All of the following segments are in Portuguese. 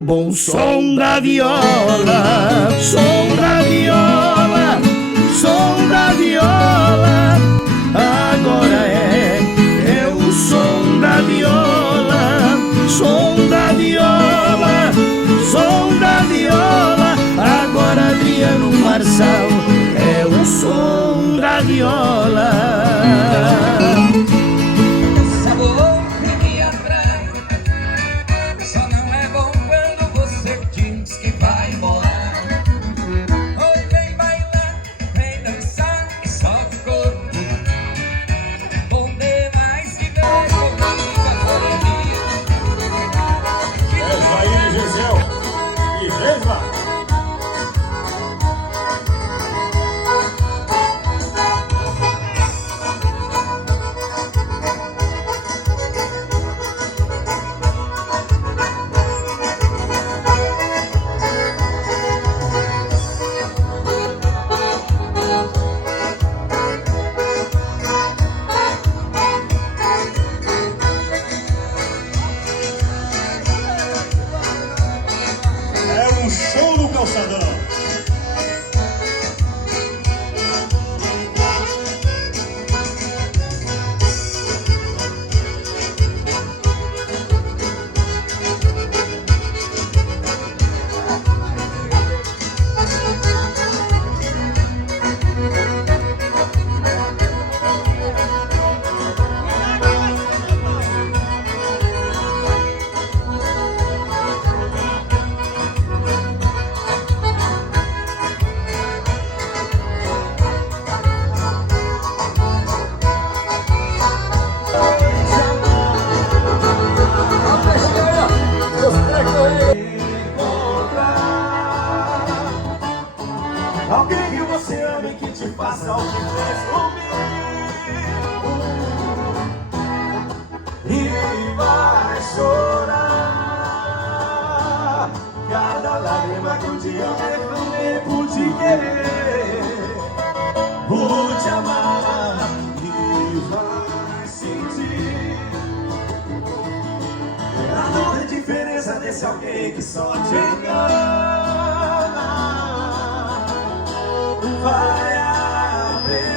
Bom som da viola, som da viola, som da viola. Agora é o som da viola, som da viola, som da viola. Agora Adriano Marçal é o som da viola. Show no calçadão. Alguém que você ame, que te faça o que fez comigo, e vai chorar cada lágrima que um dia eu derramei por te querer, por te amar, e vai sentir a dor, a diferença desse alguém que só te engana. Vai aprender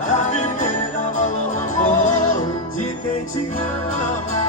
a viver na mão de quem te ama.